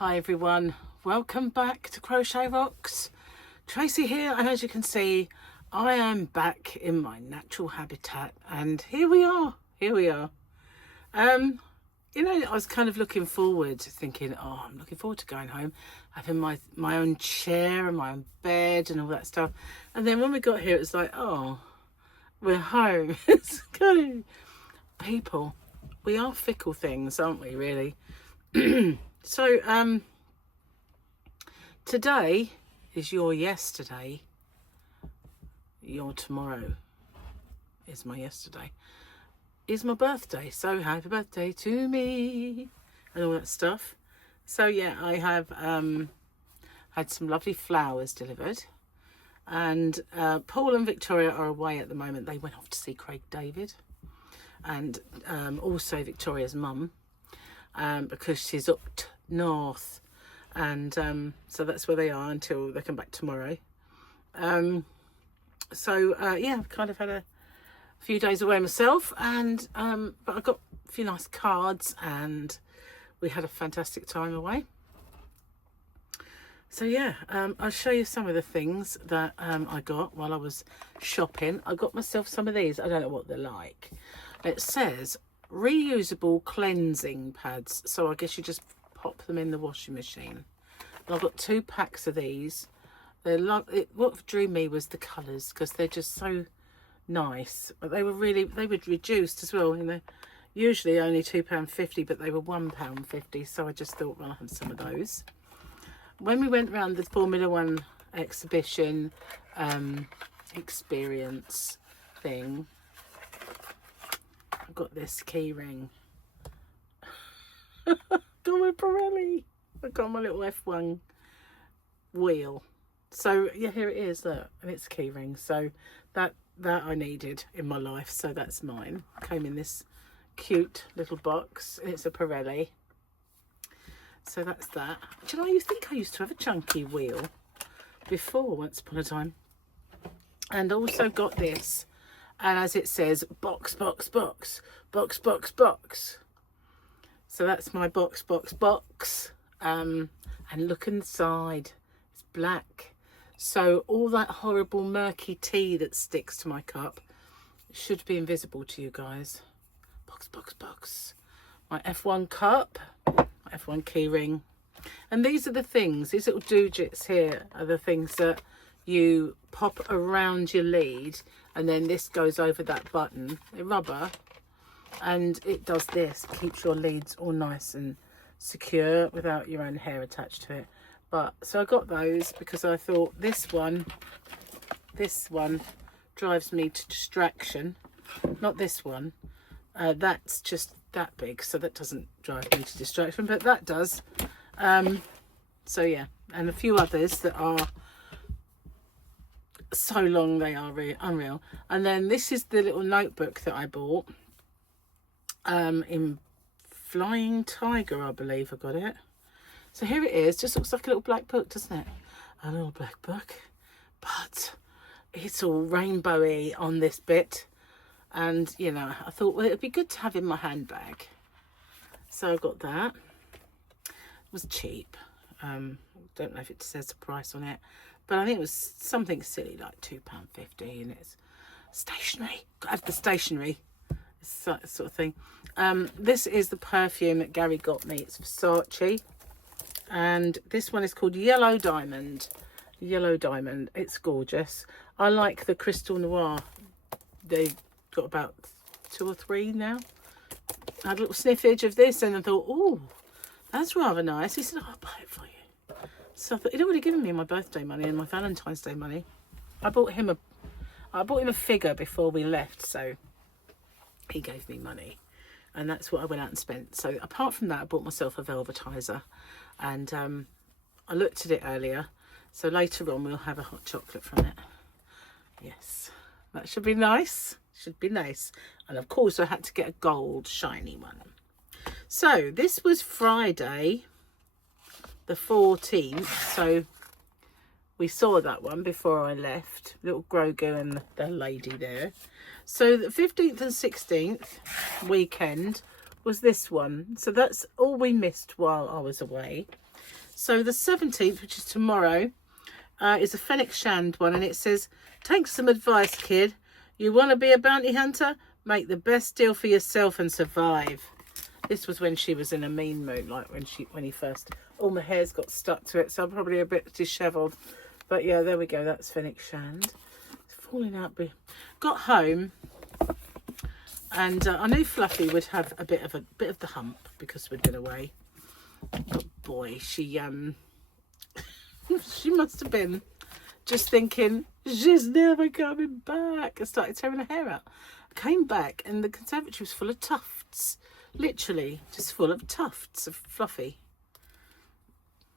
Hi everyone, welcome back to Crochet Rocks. Tracy here, and as you can see, I am back in my natural habitat, and here we are. You know, I was kind of looking forward, thinking, oh, I'm looking forward to going home, having my own chair and my own bed and all that stuff. And then when we got here, it was like, oh, we're home. It's kind of, people, we are fickle things, aren't we, really? So, today is your yesterday. Your tomorrow is my yesterday. Is my birthday. So happy birthday to me and all that stuff. So yeah, I have had some lovely flowers delivered, and Paul and Victoria are away at the moment. They went off to see Craig David, and also Victoria's mum, because she's up north, and so that's where they are until they come back tomorrow. So yeah, I've kind of had a few days away myself, and but I got a few nice cards and we had a fantastic time away. So yeah, I'll show you some of the things that I got while I was shopping. I got myself some of these. I don't know what they're like. It says reusable cleansing pads, so I guess you just pop them in the washing machine. And I've got 2 packs of these. They're what drew me was the colours, because they're just so nice. But they were reduced as well, you know, usually only £2.50, but they were £1.50, so I just thought, well, I'll have some of those. When we went around the Formula One exhibition experience thing, I got this key ring. Got my Pirelli. I got my little F1 wheel. So yeah, here it is, look, and it's a key ring. So that I needed in my life, so that's mine. Came in this cute little box, and it's a Pirelli. So that's that. Do you know, you think I used to have a chunky wheel before, once upon a time. And also got this, and as it says, box. So that's my box. And look inside, it's black. So all that horrible murky tea that sticks to my cup should be invisible to you guys. Box. My F1 cup, my F1 key ring. And these are the things, these little doojits here are the things that you pop around your lead, and then this goes over that button. They're rubber, and it does this, keeps your leads all nice and secure without your own hair attached to it. But so I got those because I thought this one drives me to distraction. Not this one. That's just that big, so that doesn't drive me to distraction, but that does. So yeah, and a few others that are so long they are unreal. And then this is the little notebook that I bought in Flying Tiger, I believe I got it. So here it is. Just looks like a little black book, doesn't it? A little black book, but it's all rainbowy on this bit. And, you know, I thought, well, it'd be good to have in my handbag. So I got that. It was cheap. Don't know if it says the price on it, but I think it was something silly like £2.50, and it's stationery. Got to have the stationery, sort of thing. This is the perfume that Gary got me. It's Versace. And this one is called Yellow Diamond. It's gorgeous. I like the Crystal Noir. They've got about 2 or 3 now. I had a little sniffage of this, and I thought, oh, that's rather nice. He said, oh, I'll buy it for you. So I thought, he'd already given me my birthday money and my Valentine's Day money. I bought him a figure before we left, so he gave me money. And that's what I went out and spent. So apart from that, I bought myself a velvetizer, and I looked at it earlier. So later on, we'll have a hot chocolate from it. Yes, that should be nice. And of course, I had to get a gold shiny one. So this was Friday, the 14th. So we saw that one before I left. Little Grogu and the lady there. So the 15th and 16th weekend was this one. So that's all we missed while I was away. So the 17th, which is tomorrow, is a Fennec Shand one, and it says, take some advice, kid. You want to be a bounty hunter? Make the best deal for yourself and survive. This was when she was in a mean mood, like when he first... All my hair's got stuck to it, so I'm probably a bit dishevelled. But yeah, there we go. That's Fennec Shand. It's falling out. Got home, and I knew Fluffy would have a bit of the hump because we'd been away. But boy, she she must have been just thinking, she's never coming back. I started tearing her hair out. I came back and the conservatory was full of tufts. Literally, just full of tufts of Fluffy.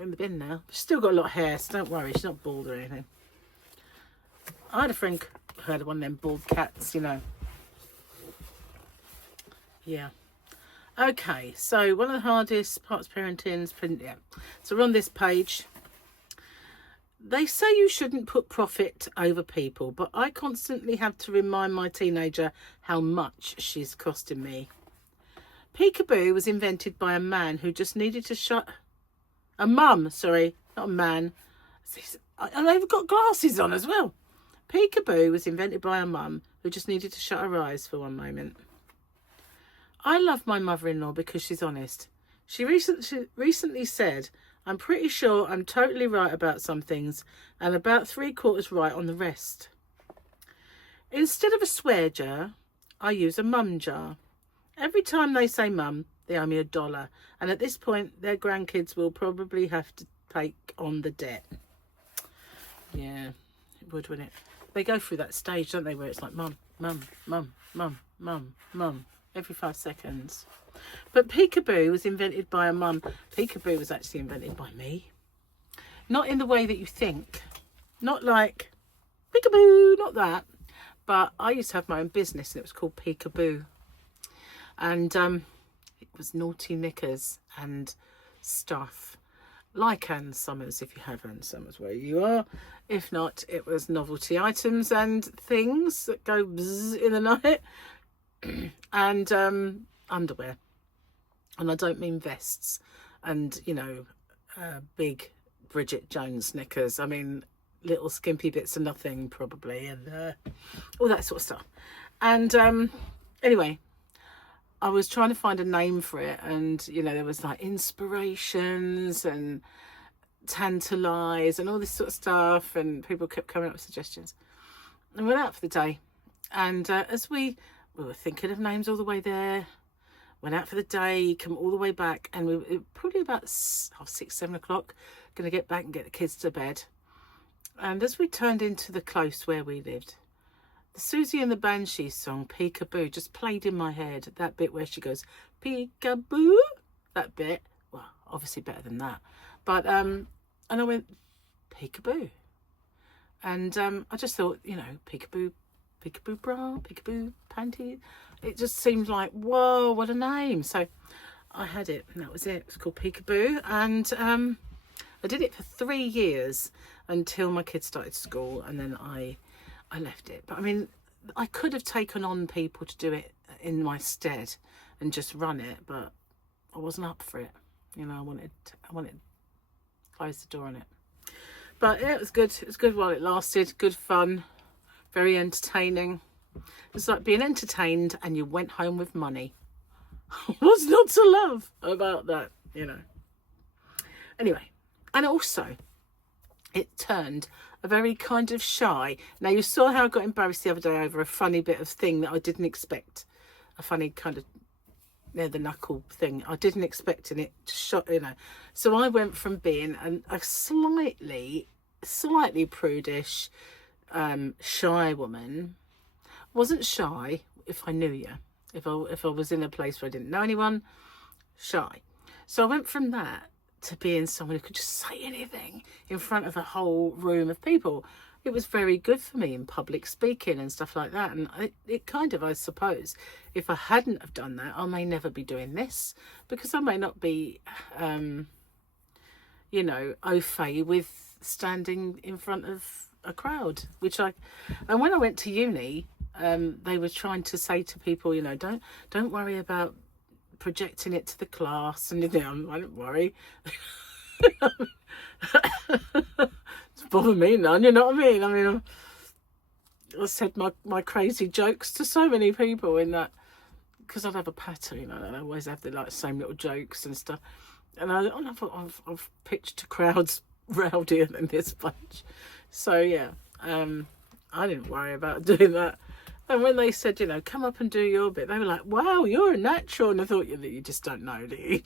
In the bin now. She's still got a lot of hair, so don't worry, she's not bald or anything. I had a friend who had one of them bald cats, you know. Yeah. Okay, so one of the hardest parts of parenting is yeah. So we're on this page. They say you shouldn't put profit over people, but I constantly have to remind my teenager how much she's costing me. Peekaboo was invented by a man who just needed to shut... A mum, sorry, not a man. And they've got glasses on as well. Peekaboo was invented by a mum who just needed to shut her eyes for one moment. I love my mother-in-law because she's honest. She recently said, I'm pretty sure I'm totally right about some things and about 3/4 right on the rest. Instead of a swear jar, I use a mum jar. Every time they say mum, they owe me $1. And at this point, their grandkids will probably have to take on the debt. Yeah, it would, wouldn't it? They go through that stage, don't they, where it's like mum, mum, mum, mum, mum, mum, every 5 seconds. But Peekaboo was invented by a mum. Peekaboo was actually invented by me. Not in the way that you think. Not like, Peekaboo, not that. But I used to have my own business and it was called Peekaboo. And it was naughty knickers and stuff. Like Ann Summers, if you have Ann Summers where you are. If not, it was novelty items and things that go bzzz in the night. And underwear. And I don't mean vests and, you know, big Bridget Jones knickers. I mean, little skimpy bits of nothing probably, and all that sort of stuff. And anyway, I was trying to find a name for it, and, you know, there was like inspirations and tantalize and all this sort of stuff, and people kept coming up with suggestions. And we went out for the day, and as we were thinking of names all the way there, went out for the day, come all the way back, and we were probably about 6, 7 o'clock, going to get back and get the kids to bed. And as we turned into the close where we lived, the Susie and the Banshees song, Peekaboo, just played in my head. That bit where she goes, Peekaboo, that bit. Well, obviously better than that. But, and I went, Peekaboo. And I just thought, you know, Peekaboo, Peekaboo bra, Peekaboo panties. It just seemed like, whoa, what a name. So I had it, and that was it. It was called Peekaboo. And I did it for 3 years until my kids started school, and then I left it. But I mean, I could have taken on people to do it in my stead and just run it, but I wasn't up for it. You know, I wanted to close the door on it. But yeah, it was good. It was good while it lasted. Good fun. Very entertaining. It's like being entertained and you went home with money. What's not to love about that, you know? Anyway, and also it turned a very kind of shy. Now, you saw how I got embarrassed the other day over a funny bit of thing that I didn't expect. A funny kind of near the knuckle thing. I didn't expect in it to shot, you know. So I went from being a slightly prudish, shy woman. Wasn't shy if I knew you. If I was in a place where I didn't know anyone, shy. So I went from that to being someone who could just say anything in front of a whole room of people. It was very good for me in public speaking and stuff like that. And it kind of, I suppose, if I hadn't have done that, I may never be doing this, because I may not be, you know, au fait with standing in front of a crowd, and when I went to uni, they were trying to say to people, you know, don't worry about projecting it to the class, and I don't worry. It's bothering me none, you know what I mean? I mean, I said my crazy jokes to so many people in that, because I'd have a patter, you know, and I always have the like same little jokes and stuff. And I thought I've pitched to crowds rowdier than this bunch. So yeah, I didn't worry about doing that. And when they said, you know, come up and do your bit, they were like, wow, you're a natural. And I thought, you just don't know, do you?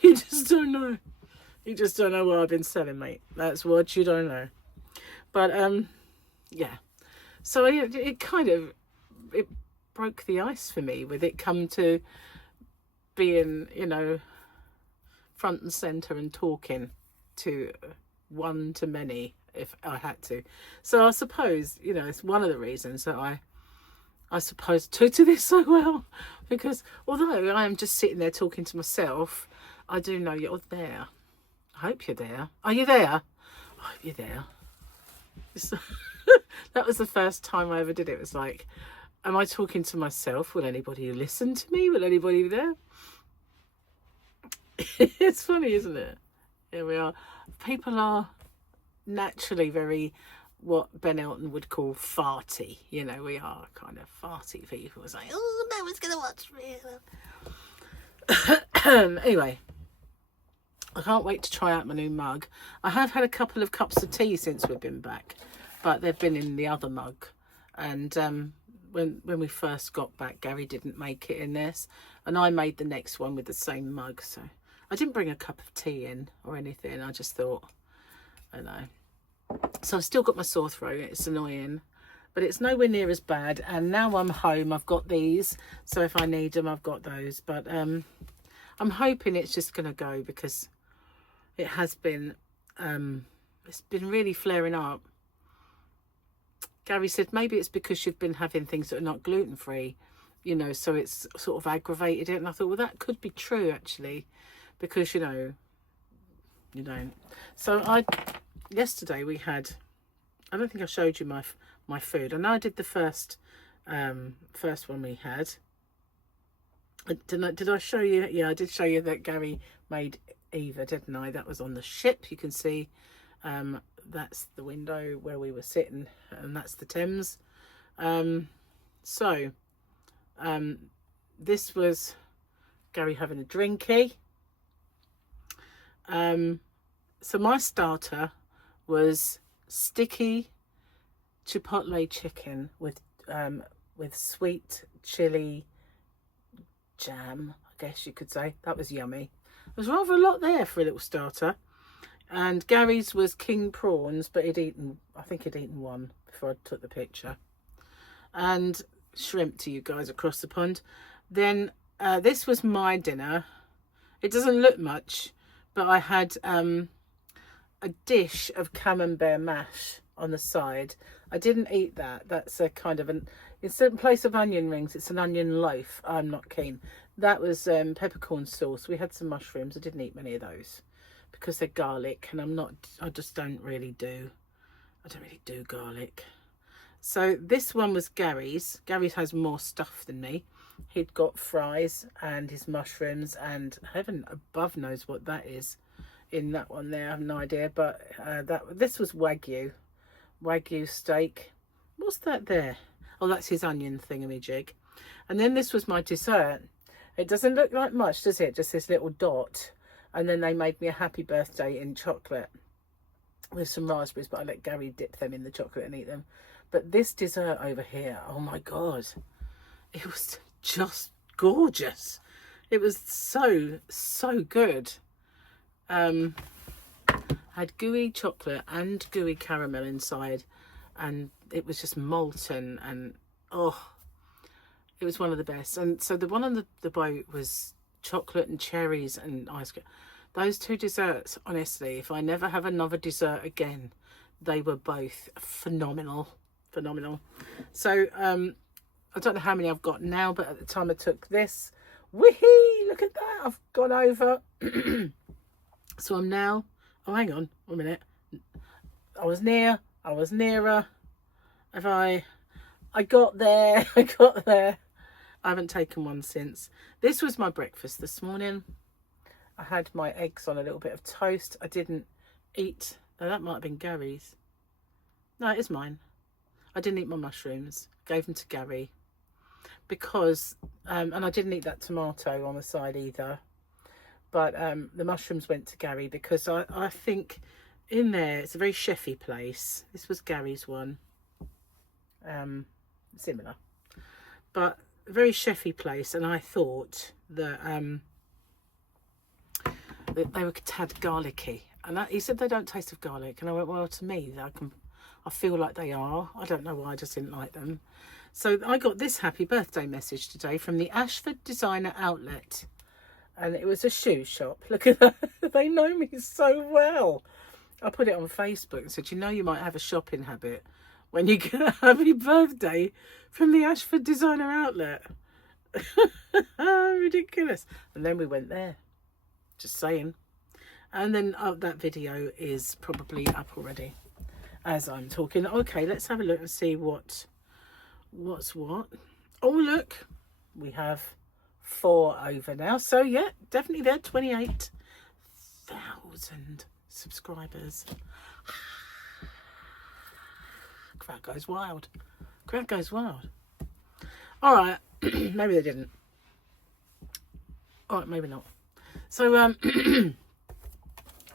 You just don't know. You just don't know what I've been selling, mate. That's what you don't know. But yeah. So it kind of, it broke the ice for me with it come to being, you know, front and centre and talking to one to many if I had to. So I suppose, you know, it's one of the reasons that I suppose to this so well, because although I am just sitting there talking to myself, I do know you're there. I hope you're there. Are you there? I hope you're there. That was the first time I ever did it. It was like, am I talking to myself? Will anybody listen to me? Will anybody be there? It's funny, isn't it? Here we are. People are naturally very, what Ben Elton would call farty. You know, we are kind of farty people. It's like, oh, no one's going to watch me. Anyway, I can't wait to try out my new mug. I have had a couple of cups of tea since we've been back, but they've been in the other mug. And when we first got back, Gary didn't make it in this, and I made the next one with the same mug. So I didn't bring a cup of tea in or anything. I just thought, I don't know. So I've still got my sore throat. It's annoying, but it's nowhere near as bad. And now I'm home, I've got these. So if I need them, I've got those. But I'm hoping it's just going to go, because it has been, it's been really flaring up. Gary said maybe it's because you've been having things that are not gluten-free, you know, so it's sort of aggravated it. And I thought, well, that could be true, actually, because, you know, you don't. So yesterday we had, I don't think I showed you my food. I know I did the first one we had. Did I show you? Yeah, I did show you that Gary made Eva, didn't I? That was on the ship. You can see that's the window where we were sitting, and that's the Thames. This was Gary having a drinky. So my starter was sticky chipotle chicken with sweet chili jam, I guess you could say. That was yummy. There was rather a lot there for a little starter. And Gary's was king prawns, but I think he'd eaten one before I took the picture. And shrimp to you guys across the pond. Then this was my dinner. It doesn't look much, but I had a dish of camembert mash on the side. I didn't eat that. That's a kind of in place of onion rings, it's an onion loaf. I'm not keen. That was peppercorn sauce. We had some mushrooms. I didn't eat many of those because they're garlic, and I don't really do garlic. So this one was Gary's. Gary's has more stuff than me. He'd got fries and his mushrooms, and heaven above knows what that is in that one there. I have no idea, but this was Wagyu steak. What's that there? Oh, that's his onion thingamajig. And then this was my dessert. It doesn't look like much, does it? Just this little dot. And then they made me a happy birthday in chocolate with some raspberries, but I let Gary dip them in the chocolate and eat them. But this dessert over here, oh my God, it was just gorgeous. It was so good. Had gooey chocolate and gooey caramel inside, and it was just molten, and it was one of the best. And so the one on the boat was chocolate and cherries and ice cream. Those two desserts, honestly, if I never have another dessert again, they were both phenomenal. So I don't know how many I've got now, but at the time I took this, whee, look at that, I've gone over. So I'm now, oh, hang on 1 minute. I was nearer. I got there. I haven't taken one since. This was my breakfast this morning. I had my eggs on a little bit of toast. I didn't eat. Oh, that might have been Gary's. No, it is mine. I didn't eat my mushrooms. Gave them to Gary. Because, and I didn't eat that tomato on the side either. But the mushrooms went to Gary because I think in there, it's a very chefy place. This was Gary's one. Similar. But a very chefy place. And I thought that, that they were a tad garlicky. And he said they don't taste of garlic. And I went, well, to me, I feel like they are. I don't know why, I just didn't like them. So I got this happy birthday message today from the Ashford Designer Outlet. And it was a shoe shop. Look at that. They know me so well. I put it on Facebook and said, you know, you might have a shopping habit when you get a happy birthday from the Ashford Designer Outlet. Ridiculous. And then we went there. Just saying. And then that video is probably up already as I'm talking. Okay, let's have a look and see what's what. Oh, look. We have 4 over now. So, yeah, definitely there. 28,000 subscribers. Crowd goes wild. Crowd goes wild. All right. Maybe they didn't. All right, maybe not. So,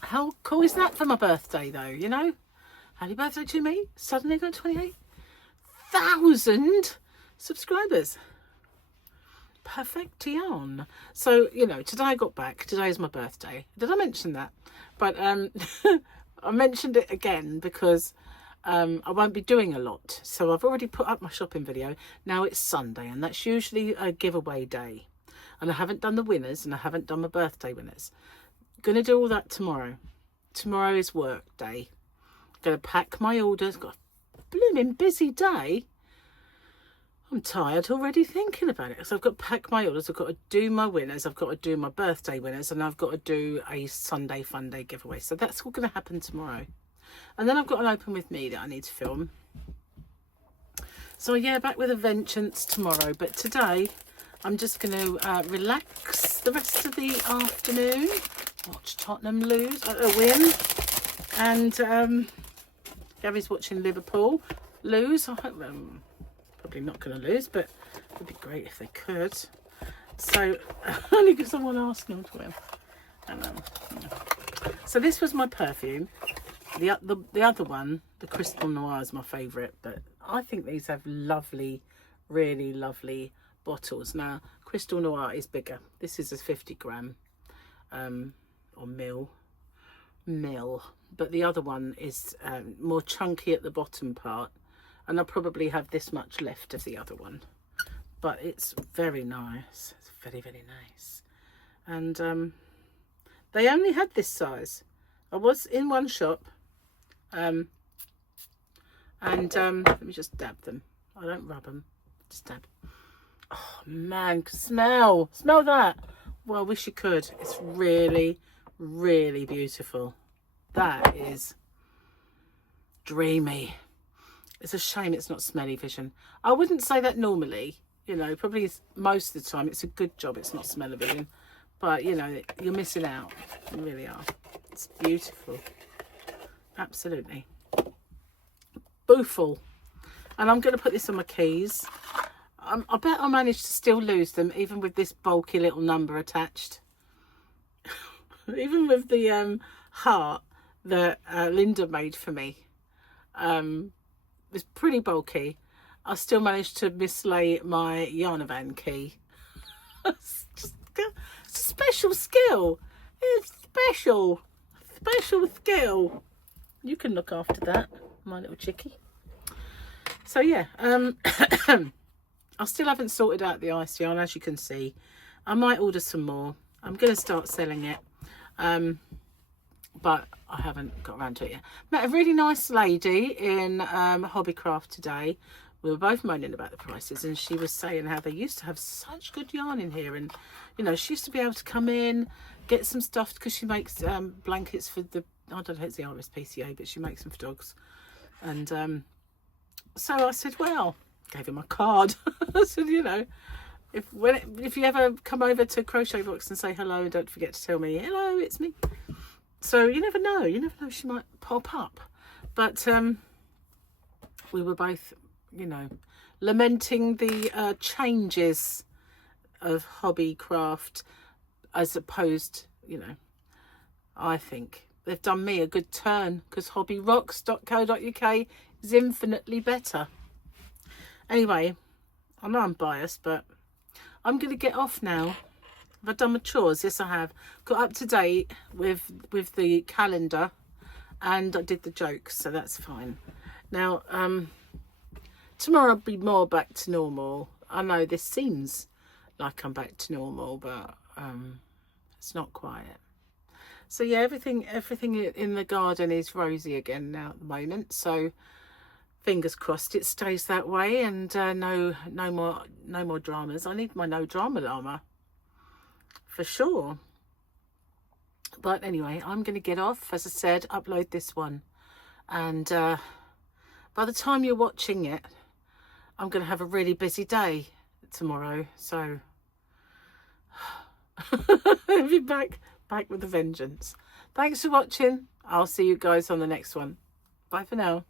how cool is that for my birthday, though, you know? Happy birthday to me. Suddenly got 28,000 subscribers. Perfection. So, you know, today I got back. Today is my birthday. Did I mention that? But I mentioned it again because I won't be doing a lot. So I've already put up my shopping video. Now it's Sunday, and that's usually a giveaway day. And I haven't done the winners, and I haven't done my birthday winners. Going to do all that tomorrow. Tomorrow is work day. Going to pack my orders. Got a blooming busy day. I'm tired already thinking about it. So I've got to pack my orders. I've got to do my winners. I've got to do my birthday winners. And I've got to do a Sunday Fun Day giveaway. So that's all going to happen tomorrow. And then I've got an open with me that I need to film. So yeah, back with a vengeance tomorrow. But today, I'm just going to relax the rest of the afternoon. Watch Tottenham win. And Gary's watching Liverpool lose. I hope... probably not going to lose, but it would be great if they could. So only because I want Arsenal to win. So this was my perfume. The other one, the Crystal Noir, is my favourite, but I think these have lovely, really lovely bottles. Now Crystal Noir is bigger. This is a 50 gram or mil, but the other one is more chunky at the bottom part. And I'll probably have this much left of the other one. But it's very nice. It's very, very nice. And they only had this size. I was in one shop. Let me just dab them. I don't rub them. Just dab. Oh, man. Smell that. Well, I wish you could. It's really, really beautiful. That is dreamy. It's a shame it's not smelly vision. I wouldn't say that normally, you know, probably most of the time it's a good job it's not smelly vision. But, you know, you're missing out. You really are. It's beautiful. Absolutely. Beautiful. And I'm going to put this on my keys. I bet I managed to still lose them, even with this bulky little number attached. Even with the heart that Linda made for me. It's pretty bulky. I still managed to mislay my Yarnavan key. It's just a special skill. It's special skill. You can look after that, my little chickie. So yeah, I still haven't sorted out the ice yarn, as you can see. I might order some more. I'm going to start selling it. But I haven't got around to it yet. Met a really nice lady in Hobbycraft today. We were both moaning about the prices, and she was saying how they used to have such good yarn in here, and you know, she used to be able to come in, get some stuff, because she makes blankets for the, I don't know if it's the RSPCA, but she makes them for dogs. And so I said, well, gave her my card. I said, you know, if you ever come over to Crochet Rocks and say hello, don't forget to tell me hello, it's me. So you never know, she might pop up. But we were both, lamenting the changes of hobby craft, as opposed, I think they've done me a good turn, because hobbyrocks.co.uk is infinitely better. Anyway, I know I'm biased, but I'm going to get off now. Have I done my chores? Yes, I have. Got up to date with the calendar, and I did the jokes, so that's fine. Now, tomorrow I'll be more back to normal. I know this seems like I'm back to normal, but it's not quite. So yeah, everything in the garden is rosy again now at the moment. So fingers crossed it stays that way, and no more dramas. I need my no drama llama for sure. But anyway, I'm going to get off. As I said, upload this one, and by the time you're watching it, I'm going to have a really busy day tomorrow. So I'll be back with a vengeance. Thanks for watching. I'll see you guys on the next one. Bye for now.